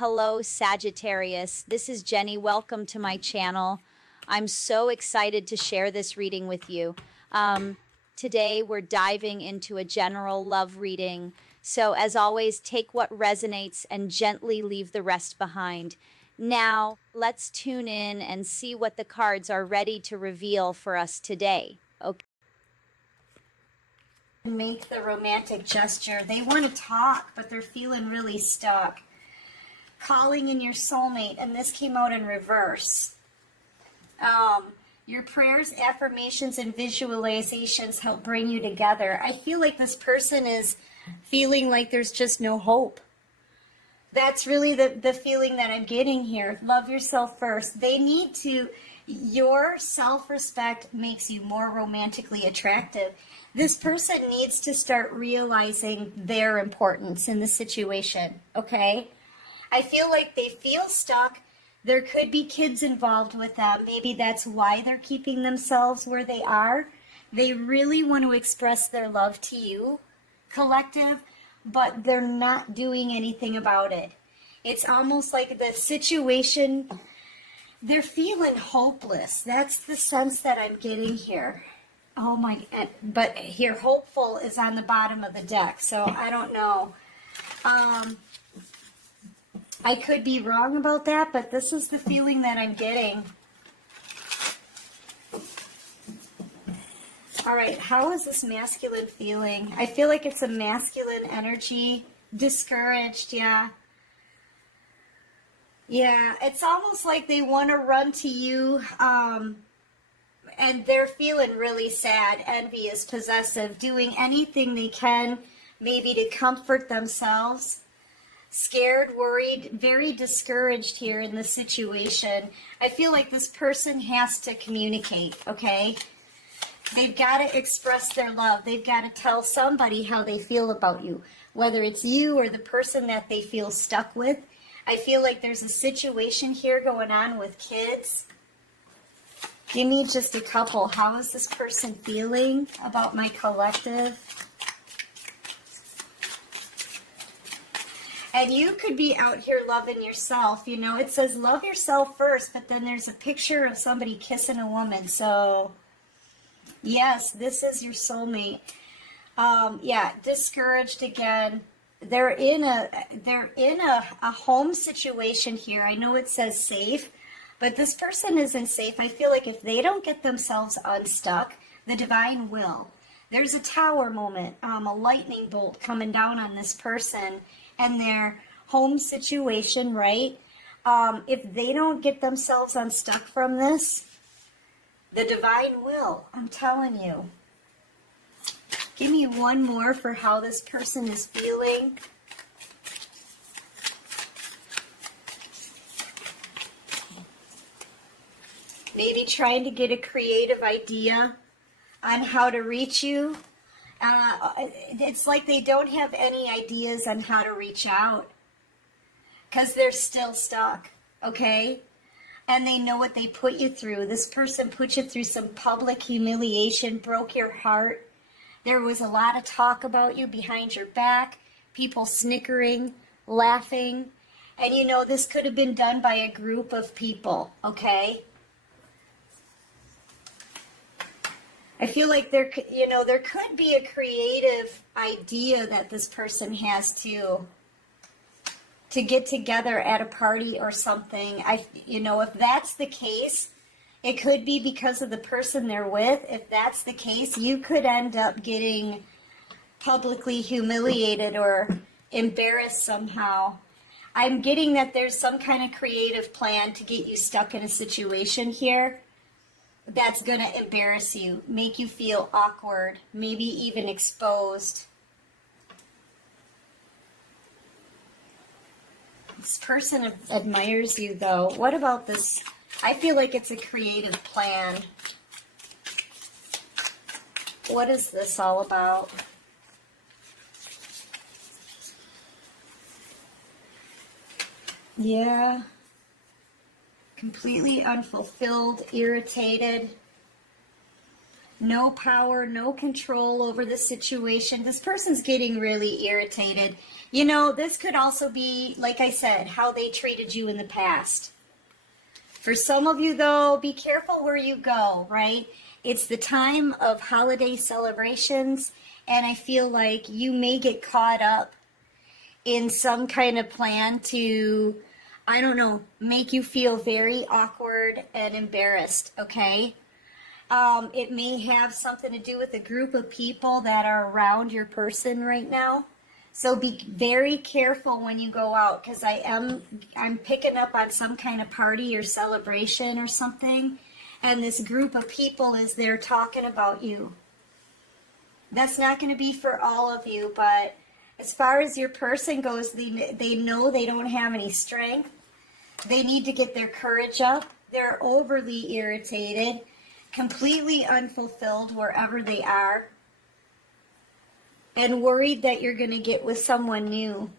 Hello, Sagittarius. This is Jenny. Welcome to my channel. I'm so excited to share this reading with you. Today, we're diving into a general love reading. So, as always, take what resonates and gently leave the rest behind. Now, let's tune in and see what the cards are ready to reveal for us today. Okay. Make the romantic gesture. They want to talk, but they're feeling really stuck. Calling in your soulmate, and this came out in reverse. Your prayers, affirmations, and visualizations help bring you together. I feel like this person is feeling like there's just no hope. That's really the feeling that I'm getting here. Love yourself first. They need to, your self-respect makes you more romantically attractive. This person needs to start realizing their importance in the situation, okay? I feel like they feel stuck. There could be kids involved with them. Maybe that's why they're keeping themselves where they are. They really want to express their love to you, collective, but they're not doing anything about it. It's almost like the situation, they're feeling hopeless. That's the sense that I'm getting here. Oh my, but here, hopeful is on the bottom of the deck, so I don't know. I could be wrong about that, but this is the feeling that I'm getting. All right, how is this masculine feeling? I feel like it's a masculine energy, discouraged, yeah. Yeah, it's almost like they want to run to you, and they're feeling really sad, envious, possessive, doing anything they can, maybe to comfort themselves. Scared, worried, very discouraged here in the situation. I feel like this person has to communicate, okay? They've got to express their love. They've got to tell somebody how they feel about you, whether it's you or the person that they feel stuck with. I feel like there's a situation here going on with kids. Give me just a couple. How is this person feeling about my collective? And you could be out here loving yourself. You know, it says love yourself first, but then there's a picture of somebody kissing a woman. So, yes, this is your soulmate. Yeah, discouraged again. They're in a home situation here. I know it says safe, but this person isn't safe. I feel like if they don't get themselves unstuck, the divine will. There's a tower moment, a lightning bolt coming down on this person and their home situation, right? If they don't get themselves unstuck from this, the divine will, I'm telling you. Give me one more for how this person is feeling. Maybe trying to get a creative idea on how to reach you. It's like they don't have any ideas on how to reach out because they're still stuck, okay? And they know what they put you through. This person put you through some public humiliation, broke your heart. There was a lot of talk about you behind your back, people snickering, laughing. And you know, this could have been done by a group of people, okay? I feel like there could be a creative idea that this person has to get together at a party or something. If that's the case, it could be because of the person they're with. If that's the case, you could end up getting publicly humiliated or embarrassed somehow. I'm getting that there's some kind of creative plan to get you stuck in a situation here that's going to embarrass you, make you feel awkward, maybe even exposed. This person admires you, though. What about this? I feel like it's a creative plan. What is this all about? Yeah. Completely unfulfilled, irritated. no power, no control over the situation. This person's getting really irritated. You know, this could also be, like I said, how they treated you in the past. For some of you, though, be careful where you go, right? It's the time of holiday celebrations, and I feel like you may get caught up in some kind of plan to, I don't know, make you feel very awkward and embarrassed, okay? It may have something to do with a group of people that are around your person right now. So be very careful when you go out, because I'm picking up on some kind of party or celebration or something, and this group of people is there talking about you. That's not going to be for all of you, but as far as your person goes, they know they don't have any strength. They need to get their courage up. They're overly irritated, completely unfulfilled wherever they are, and worried that you're going to get with someone new.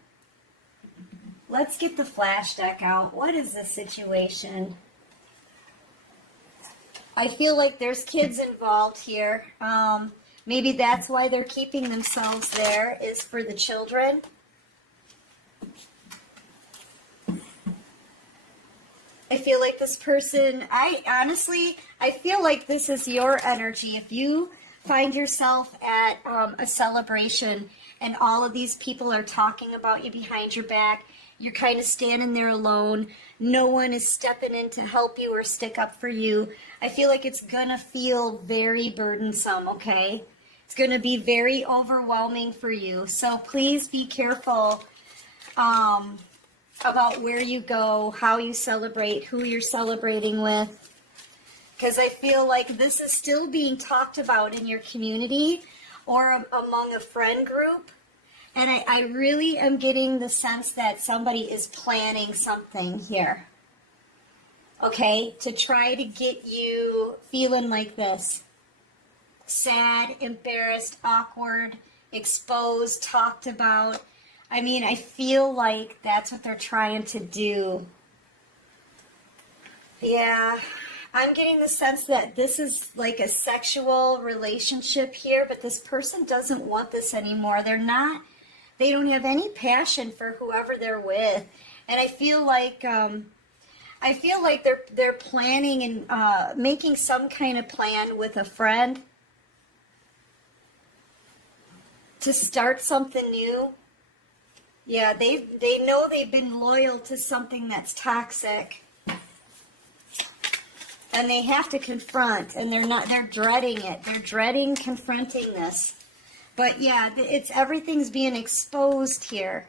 Let's get the flash deck out. What is the situation? I feel like there's kids involved here. Maybe that's why they're keeping themselves there, is for the children. I feel like this person, I feel like this is your energy. If you find yourself at a celebration and all of these people are talking about you behind your back, you're kind of standing there alone, no one is stepping in to help you or stick up for you, I feel like it's gonna feel very burdensome, okay? It's gonna be very overwhelming for you. So please be careful about where you go, how you celebrate, who you're celebrating with. Because I feel like this is still being talked about in your community or among a friend group. And I really am getting the sense that somebody is planning something here. Okay? To try to get you feeling like this. Sad, embarrassed, awkward, exposed, talked about. I mean, I feel like that's what they're trying to do. Yeah. I'm getting the sense that this is like a sexual relationship here, but this person doesn't want this anymore. They don't have any passion for whoever they're with. And I feel like they're planning and making some kind of plan with a friend to start something new. Yeah, they know they've been loyal to something that's toxic. And they have to confront, and they're dreading it. They're dreading confronting this. But yeah, everything's being exposed here.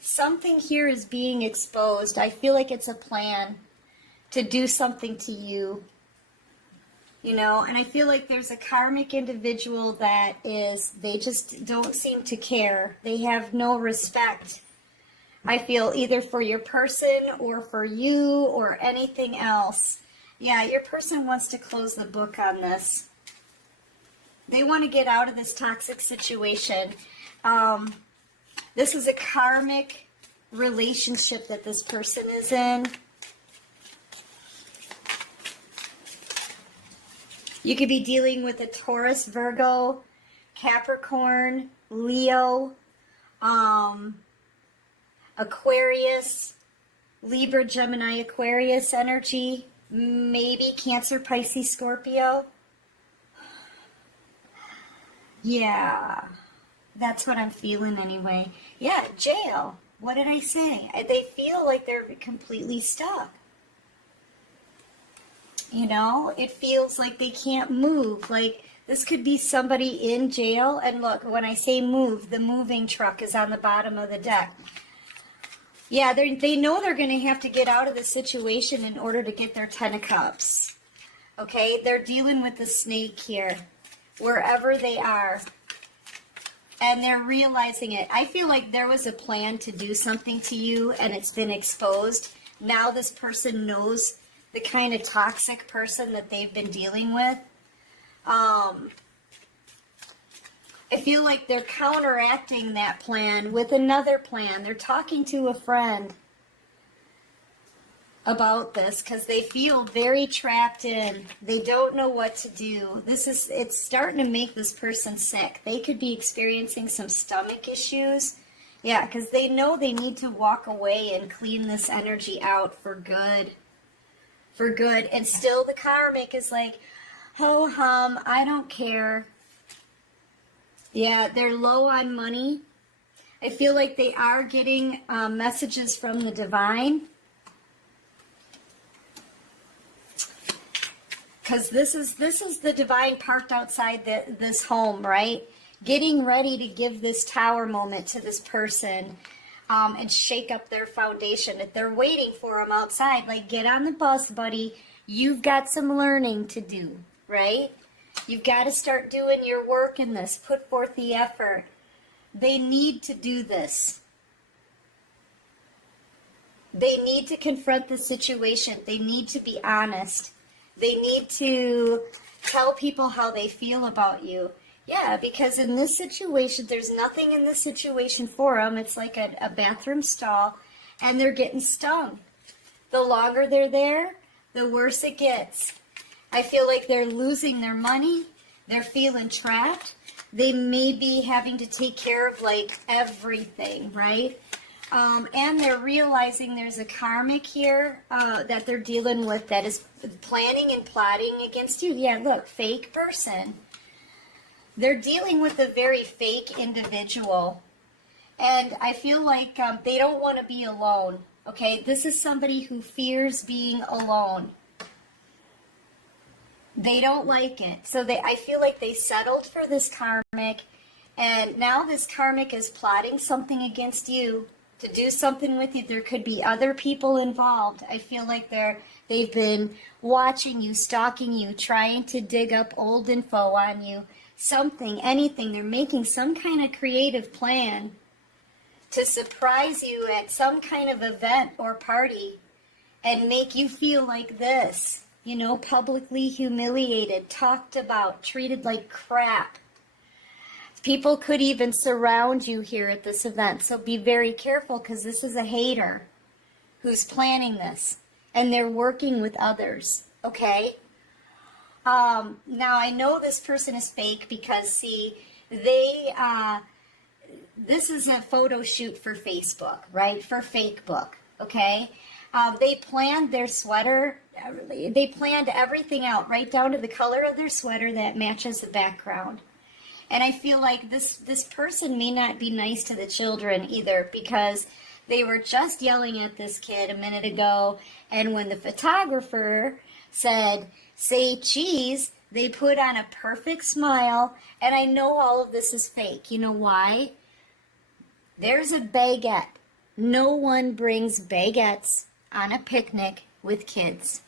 Something here is being exposed. I feel like it's a plan to do something to you. You know, and I feel like there's a karmic individual they just don't seem to care. They have no respect. I feel either for your person or for you or anything else. Yeah, your person wants to close the book on this. They want to get out of this toxic situation. This is a karmic relationship that this person is in. You could be dealing with a Taurus, Virgo, Capricorn, Leo, Aquarius, Libra, Gemini, Aquarius energy. Maybe Cancer, Pisces, Scorpio. Yeah, that's what I'm feeling anyway. Yeah, jail. What did I say? They feel like they're completely stuck. You know, it feels like they can't move. Like, this could be somebody in jail. And look, when I say move, the moving truck is on the bottom of the deck. Yeah, they know they're going to have to get out of the situation in order to get their Ten of Cups. Okay, they're dealing with the snake here, wherever they are. And they're realizing it. I feel like there was a plan to do something to you, and it's been exposed. Now this person knows the kind of toxic person that they've been dealing with. I feel like they're counteracting that plan with another plan. They're talking to a friend about this because they feel very trapped in. They don't know what to do. It's starting to make this person sick. They could be experiencing some stomach issues. Yeah, because they know they need to walk away and clean this energy out for good. For good. And still the karmic is like, ho hum, I don't care. Yeah, they're low on money. I feel like they are getting messages from the divine. Because this is the divine parked outside this home, right? Getting ready to give this tower moment to this person and shake up their foundation. If they're waiting for them outside, like, get on the bus, buddy. You've got some learning to do, right? You've got to start doing your work in this. Put forth the effort. They need to do this. They need to confront the situation. They need to be honest. They need to tell people how they feel about you. Yeah, because in this situation, there's nothing in this situation for them. It's like a bathroom stall, and they're getting stung. The longer they're there, the worse it gets. I feel like they're losing their money. They're feeling trapped. They may be having to take care of, like, everything, right? And they're realizing there's a karmic here that they're dealing with that is planning and plotting against you. Yeah, look, fake person. They're dealing with a very fake individual. And I feel like they don't want to be alone, okay? This is somebody who fears being alone. They don't like it. So I feel like they settled for this karmic, and now this karmic is plotting something against you, to do something with you. There could be other people involved. I feel like they've been watching you, stalking you, trying to dig up old info on you, something, anything. They're making some kind of creative plan to surprise you at some kind of event or party and make you feel like this, you know, publicly humiliated, talked about, treated like crap. People could even surround you here at this event, so be very careful, because this is a hater who's planning this, and they're working with others, okay? Now, I know this person is fake because, see, this is a photo shoot for Facebook, right? For Fakebook, okay? They planned their sweater. They planned everything out, right down to the color of their sweater that matches the background. And I feel like this person may not be nice to the children either, because they were just yelling at this kid a minute ago, and when the photographer said, say cheese, they put on a perfect smile, and I know all of this is fake. You know why? There's a baguette. No one brings baguettes on a picnic with kids.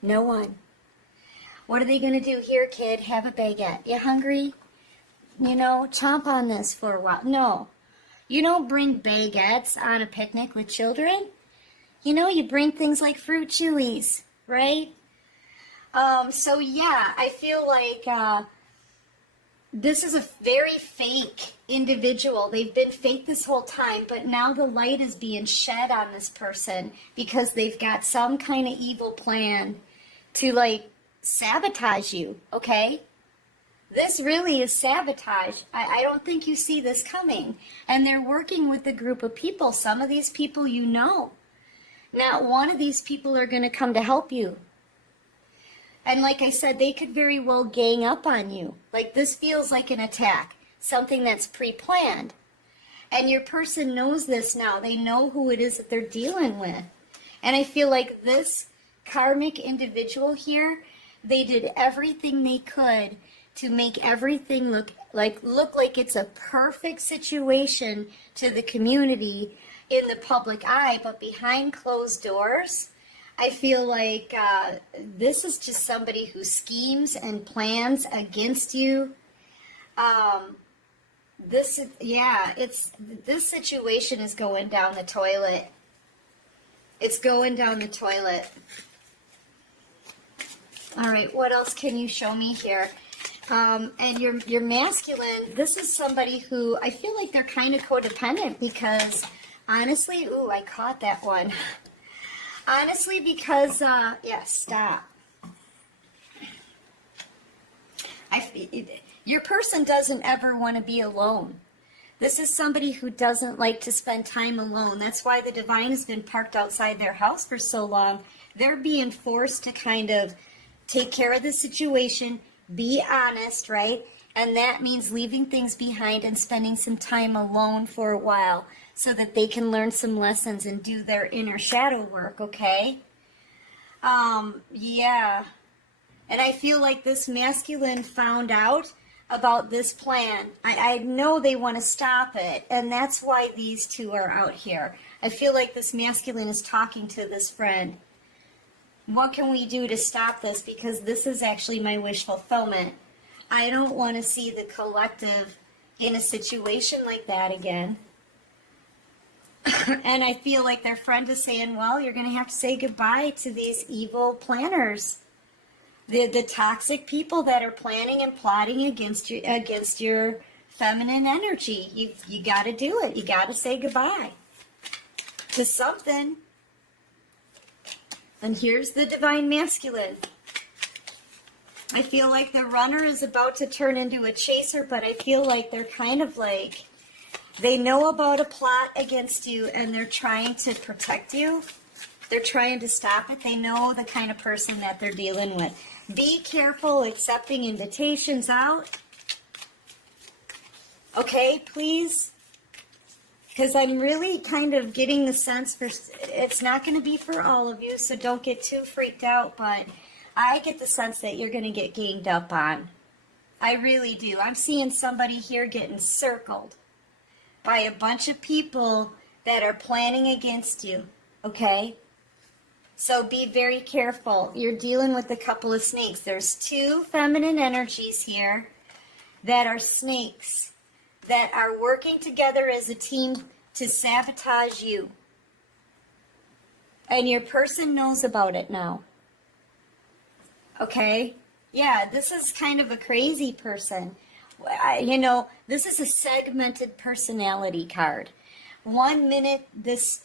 No one. What are they going to do? Here, kid, have a baguette. You hungry? You know, chomp on this for a while. No. You don't bring baguettes on a picnic with children. You know, you bring things like fruit chewies, right? So yeah, I feel like this is a very fake individual. They've been fake this whole time, but now the light is being shed on this person because they've got some kind of evil plan to, like, sabotage you, okay? This really is sabotage. I don't think you see this coming. And they're working with a group of people. Some of these people you know. Not one of these people are going to come to help you. And like I said, they could very well gang up on you. Like, this feels like an attack. Something that's pre-planned. And your person knows this now. They know who it is that they're dealing with. And I feel like this karmic individual here, they did everything they could to make everything look like it's a perfect situation to the community in the public eye, but behind closed doors, I feel like this is just somebody who schemes and plans against you. This situation is going down the toilet. It's going down the toilet. All right, what else can you show me here? And your masculine, this is somebody who I feel like they're kind of codependent because, honestly, ooh, I caught that one. Honestly, because, yeah, stop. Your person doesn't ever want to be alone. This is somebody who doesn't like to spend time alone. That's why the divine has been parked outside their house for so long. They're being forced to kind of take care of the situation, be honest, right? And that means leaving things behind and spending some time alone for a while so that they can learn some lessons and do their inner shadow work, okay? Yeah. And I feel like this masculine found out about this plan. I know they want to stop it, and that's why these two are out here. I feel like this masculine is talking to this friend. What can we do to stop this? Because this is actually my wish fulfillment. I don't want to see the collective in a situation like that again. And I feel like their friend is saying, well, you're going to have to say goodbye to these evil planners. The toxic people that are planning and plotting against your feminine energy. You got to do it. You got to say goodbye to something. And here's the divine masculine. I feel like the runner is about to turn into a chaser, but I feel like they're kind of like, they know about a plot against you and they're trying to protect you. They're trying to stop it. They know the kind of person that they're dealing with. Be careful accepting invitations out. Okay, please. Because I'm really kind of getting the sense for, it's not going to be for all of you, so don't get too freaked out, but I get the sense that you're going to get ganged up on. I really do. I'm seeing somebody here getting circled by a bunch of people that are planning against you, okay? So be very careful. You're dealing with a couple of snakes. There's two feminine energies here that are snakes that are working together as a team to sabotage you. And your person knows about it now. Okay? Yeah, this is kind of a crazy person. This is a segmented personality card. 1 minute, this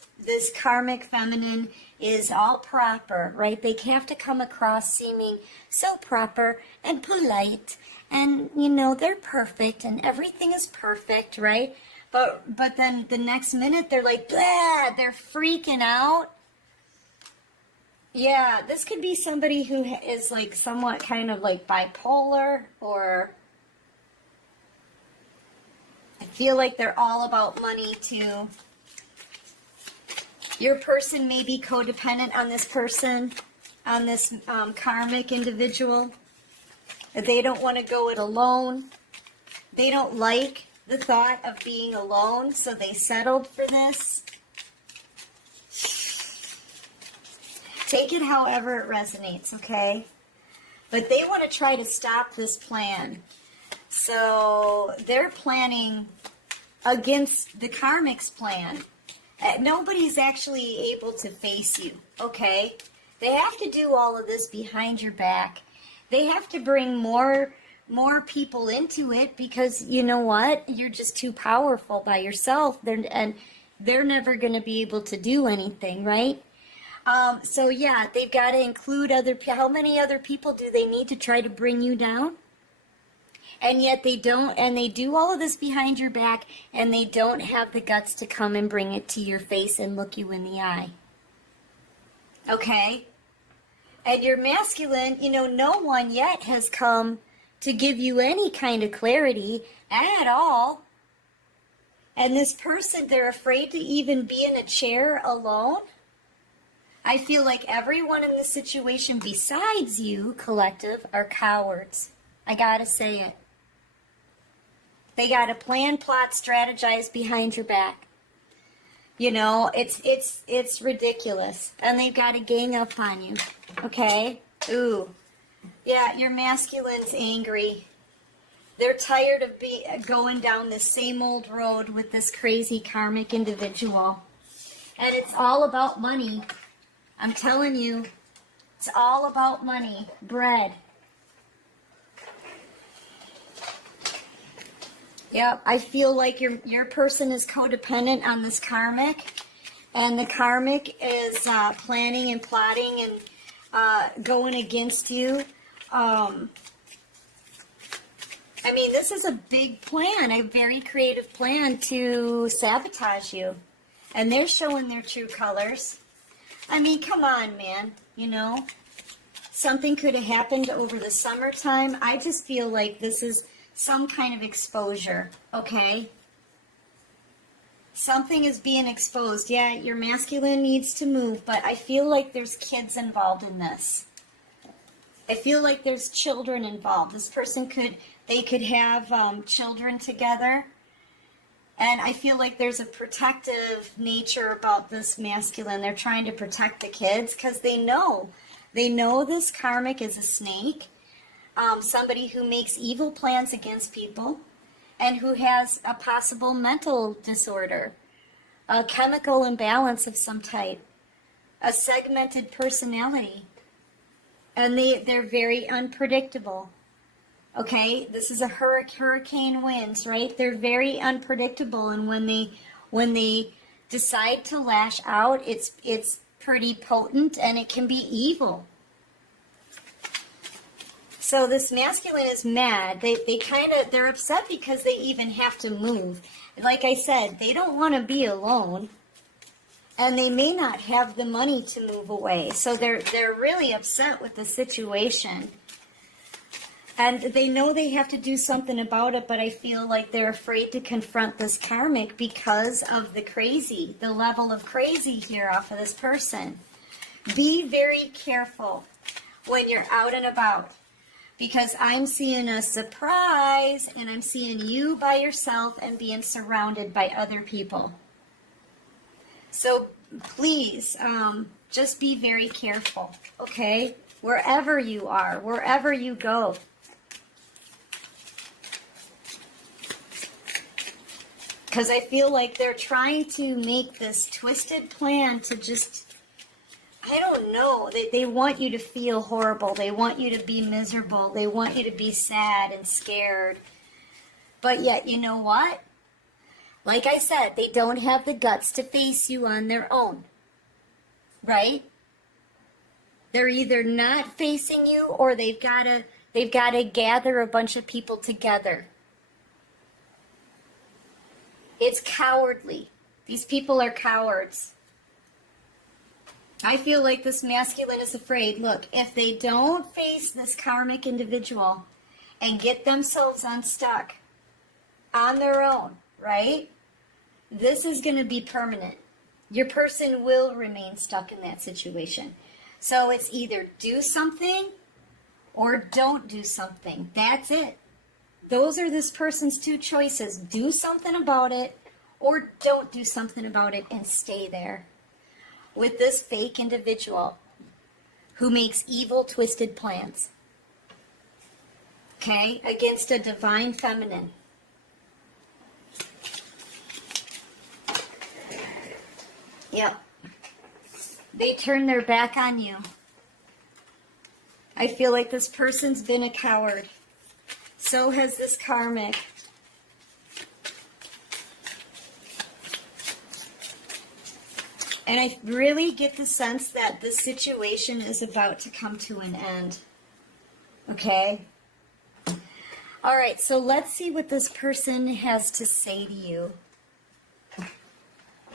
karmic feminine is all proper, right? They have to come across seeming so proper and polite, and they're perfect and everything is perfect, right? But then the next minute they're like, blah, they're freaking out. Yeah, this could be somebody who is like somewhat kind of like bipolar, or I feel like they're all about money too. Your person may be codependent on this person, on this karmic individual. They don't want to go it alone. They don't like the thought of being alone, so they settled for this. Take it however it resonates, okay? But they want to try to stop this plan. So they're planning against the karmic's plan. Nobody's actually able to face you, okay? They have to do all of this behind your back. They have to bring more people into it because you know what? You're just too powerful by yourself. They're never going to be able to do anything, right? So yeah, they've got to include how many other people do they need to try to bring you down? And yet they don't, and they do all of this behind your back, and they don't have the guts to come and bring it to your face and look you in the eye. Okay? And your masculine, no one yet has come to give you any kind of clarity at all. And this person, they're afraid to even be in a chair alone. I feel like everyone in this situation besides you, collective, are cowards. I gotta say it. They gotta plan, plot, strategize behind your back. It's ridiculous. And they've got to gang up on you. Okay? Ooh. Yeah, your masculine's angry. They're tired of going down this same old road with this crazy karmic individual. And it's all about money. I'm telling you, it's all about money. Bread. Yep, I feel like your person is codependent on this karmic And the karmic is planning and plotting and going against you. I mean, this is a big plan, a very creative plan to sabotage you. And they're showing their true colors. I mean, come on, man, you know. Something could have happened over the summertime. I just feel like this is some kind of exposure, okay? Something is being exposed. Yeah, your masculine needs to move, but I feel like there's kids involved in this. I feel like there's children involved. This person could have children together. And I feel like there's a protective nature about this masculine. They're trying to protect the kids because they know this karmic is a snake, somebody who makes evil plans against people and who has a possible mental disorder, a chemical imbalance of some type, a segmented personality. And they're very unpredictable. Okay, this is a hurricane winds, right? They're very unpredictable, and when they decide to lash out, it's pretty potent, and it can be evil. So this masculine is mad. They're upset because they even have to move. Like I said, they don't want to be alone, and they may not have the money to move away. So they're really upset with the situation. And they know they have to do something about it, but I feel like they're afraid to confront this karmic because of the level of crazy here off of this person. Be very careful when you're out and about, because I'm seeing a surprise, and I'm seeing you by yourself and being surrounded by other people. So please, just be very careful, okay? Wherever you are, wherever you go. Because I feel like they're trying to make this twisted plan to just, I don't know, they want you to feel horrible. They want you to be miserable. They want you to be sad and scared. But yet, you know what? Like I said, they don't have the guts to face you on their own. Right? They're either not facing you, or they've got to gather a bunch of people together. It's cowardly. These people are cowards. I feel like this masculine is afraid. Look, if they don't face this karmic individual and get themselves unstuck on their own, right? This is going to be permanent. Your person will remain stuck in that situation. So it's either do something or don't do something. That's it. Those are this person's two choices. Do something about it, or don't do something about it and stay there with this fake individual who makes evil, twisted plans. Okay? Against a divine feminine. Yep. They turn their back on you. I feel like this person's been a coward. So has this karmic. And I really get the sense that this situation is about to come to an end. Okay? All right, so let's see what this person has to say to you.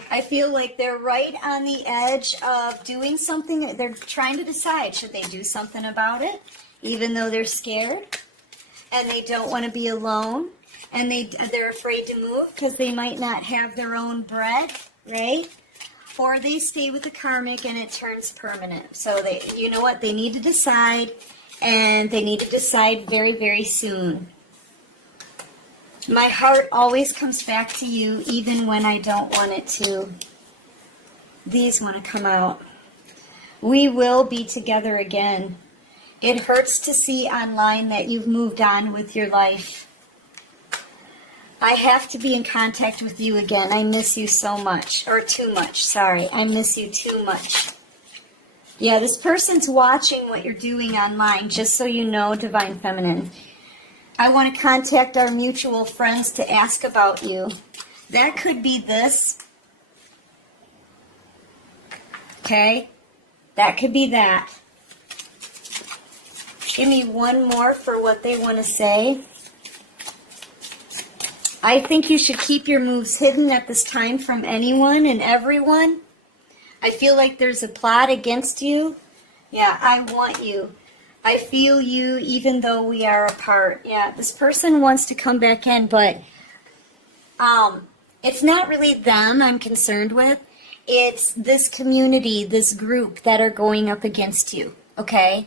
I feel like they're right on the edge of doing something. They're trying to decide, should they do something about it, even though they're scared? And they don't want to be alone, and they're afraid to move because they might not have their own bread, right? Or they stay with the karmic and it turns permanent. So you know what? They need to decide, and they need to decide very, very soon. My heart always comes back to you, even when I don't want it to. These want to come out. We will be together again. It hurts to see online that you've moved on with your life. I have to be in contact with you again. I miss you so much. Or too much, sorry. I miss you too much. Yeah, this person's watching what you're doing online, just so you know, Divine Feminine. I want to contact our mutual friends to ask about you. That could be this. Okay? That could be that. Give me one more for what they want to say. I think you should keep your moves hidden at this time from anyone and everyone. I feel like there's a plot against you. Yeah, I want you. I feel you even though we are apart. Yeah, this person wants to come back in, but it's not really them I'm concerned with. It's this community, this group that are going up against you, okay?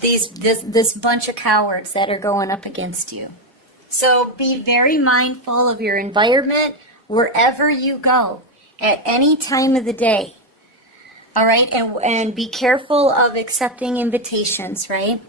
This bunch of cowards that are going up against you. So be very mindful of your environment wherever you go at any time of the day. All right, and be careful of accepting invitations, right?